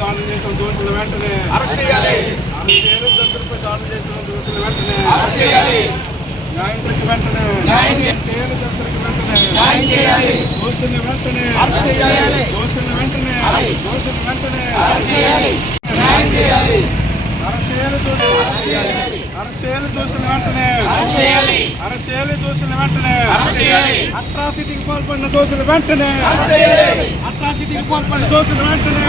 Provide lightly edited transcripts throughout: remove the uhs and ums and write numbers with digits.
దాడులు చేసిన దోషులు వెంటనే అరెస్ట్ చేయాలి. దళితులపై దాడులు చేసిన దోషులు వెంటనే అరెస్ట్ చేయాలి. న్యాయం వెంటనే న్యాయం చేయాలి. దళితులకు వెంటనే న్యాయం చేయాలి. దోషుల్ని వెంటనే అరెస్ట్ చేయాలి. దోషుల్ని వెంటనే దోషుల్ని వెంటనే అరెస్ట్ చేయాలి. న్యాయం చేయాలి. అరెస్ట్ చేయాలి. దోషుల్ని వెంటనే అరెస్ట్ చేయాలి. అరెస్ట్ చేయాలి. దోషుల్ని వెంటనే అరెస్ట్ చేయాలి. అట్రాసిటీకి పాల్పడిన దోషులు వెంటనే అరెస్ట్ చేయాలి. అట్రాసిటీకి పాల్పడిన దోషులు వెంటనే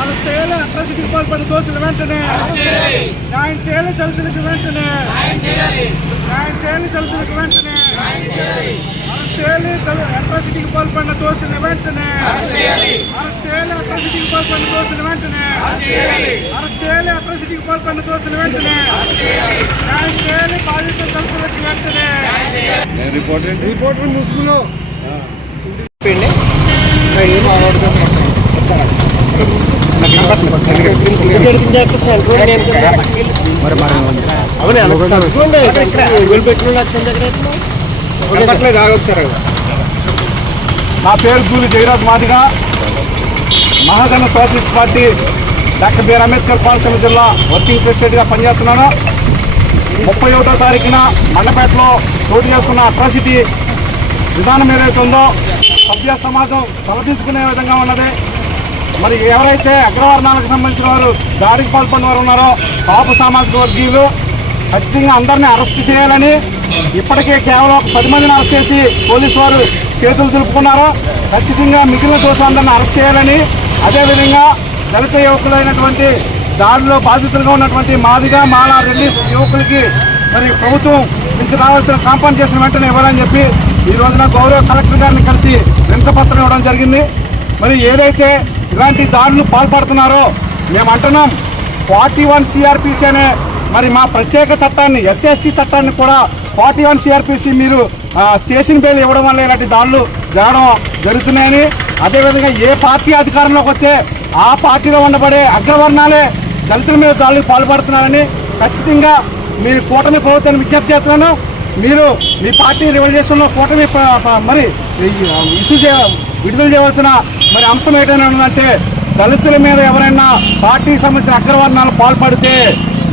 అరెస్ట్ చేయాలి. అట్రాసిటీకి పాల్పడిన దోషులు వెంటనే అరెస్ట్ చేయాలి. న్యాయం చేయాలి. దళితులకు వెంటనే న్యాయం చేయాలి. న్యాయం చేయాలి. దళితులకు వెంటనే న్యాయం చేయాలి. అరెస్ట్ చేయాలి. అట్రాసిటీకి పాల్పడిన దోషులు వెంటనే అరెస్ట్ చేయాలి. అరెస్ట్ చేయాలి. అట్రాసిటీకి పాల్పడిన దోషులు వెంటనే అరెస్ట్ చేయాలి. అరెస్ట్ చేయాలి. అట్రాసిటీకి పాల్పడిన దోషులు వెంటనే అరెస్ట్ చేయాలి. న్యాయం చేయాలి. బాధిత దళితులకు వెంటనే రిపోర్టర్ ముసుగులో నా పేరు Puli Jayaraj Madiga, Mahajana socialist party doctor BR Ambedkar Konaseema జిల్లా వర్కింగ్ ప్రెసిడెంట్గా పనిచేస్తున్నాను. 31వ తారీఖున మండపేటలో చోటు చేసుకున్న అట్రాసిటీ విధానం ఏదైతే ఉందో సభ్య సమాజం సమర్థించుకునే విధంగా ఉన్నది. మరి ఎవరైతే అగ్రవర్ణాలకు సంబంధించిన వారు దాడికి పాల్పడిన వారు ఉన్నారో కాపు సామాజిక వర్గీయులు ఖచ్చితంగా అందరినీ అరెస్ట్ చేయాలని ఇప్పటికే కేవలం 10 మందిని అరెస్ట్ చేసి పోలీసు వారు చేతులు దులుపుకున్నారు. ఖచ్చితంగా మిగిలిన దోషులందరినీ అరెస్ట్ చేయాలని, అదేవిధంగా దళిత యువకులైనటువంటి దాడిలో బాధితులుగా ఉన్నటువంటి మాదిగా మాలా రెడ్డి యువకులకి మరి ప్రభుత్వం నుంచి రావాల్సిన కాంపన్సేషన్ వెంటనే ఇవ్వాలని చెప్పి ఈ రోజున గౌరవ కలెక్టర్ గారిని కలిసి వినతిపత్రం ఇవ్వడం జరిగింది. మరి ఏదైతే ఇలాంటి దాడులు పాల్పడుతున్నారో మేము అంటున్నాం, 41 CRPC అనే మరి మా ప్రత్యేక చట్టాన్ని SC/ST చట్టాన్ని కూడా 41 CRPC మీరు స్టేషన్ బెయిల్ ఇవ్వడం వల్ల ఇలాంటి దాడులు జరుగుతున్నాయని, అదేవిధంగా ఏ పార్టీ అధికారంలోకి వస్తే ఆ పార్టీలో ఉండబడే అగ్రవర్ణాలే దళితుల మీద దాడులకు పాల్పడుతున్నారని ఖచ్చితంగా మీరు కూటమి ప్రభుత్వాన్ని విజ్ఞప్తి చేస్తున్నాను. మీరు మీ పార్టీ రివల్యూషన్లో కూటమి మరి విడుదల చేయవలసిన మరి అంశం ఏంటైనా ఉందంటే, దళితుల మీద ఎవరైనా పార్టీకి సంబంధించిన అగ్రవర్ణాలు పాల్పడితే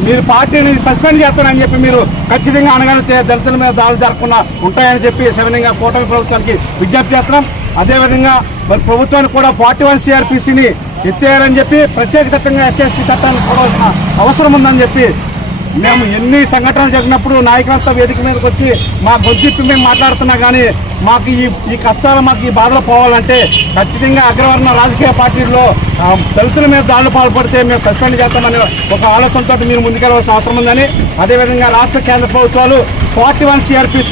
మీరు పార్టీని సస్పెండ్ చేస్తారని చెప్పి మీరు ఖచ్చితంగా అనగలిగితే దళితుల మీద దాడులు జరగకుండా ఉంటాయని చెప్పి సవినయంగా కూటమి ప్రభుత్వానికి విజ్ఞప్తి చేస్తున్నాం. అదేవిధంగా మరి ప్రభుత్వానికి కూడా 41 CRPCని ఎత్తేయాలని చెప్పి ప్రత్యేక చట్టంగా SC/ST చట్టాన్ని చూడవలసిన అవసరం ఉందని చెప్పి మేము ఎన్ని సంఘటనలు జరిగినప్పుడు నాయకులంతా వేదిక మీదకి వచ్చి మా గొంతిప్పి మేము మాట్లాడుతున్నా కానీ మాకు ఈ కష్టాలు మాకు ఈ బాధలు పోవాలంటే ఖచ్చితంగా అగ్రవర్ణ రాజకీయ పార్టీల్లో దళితుల మీద దాడులు పాల్పడితే మేము సస్పెండ్ చేస్తామని ఒక ఆలోచనతో మీరు ముందుకెళ్లవలసిన అవసరం ఉందని, అదేవిధంగా రాష్ట్ర కేంద్ర ప్రభుత్వాలు 41 CRPC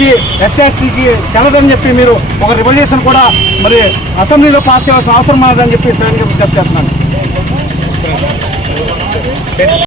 SC/STకి చెల్లదని చెప్పి మీరు ఒక రివల్యూషన్ కూడా మరి అసెంబ్లీలో పాస్ చేయాల్సిన అవసరం ఉన్నదని చెప్పి విజ్ఞప్తి చేస్తున్నాను.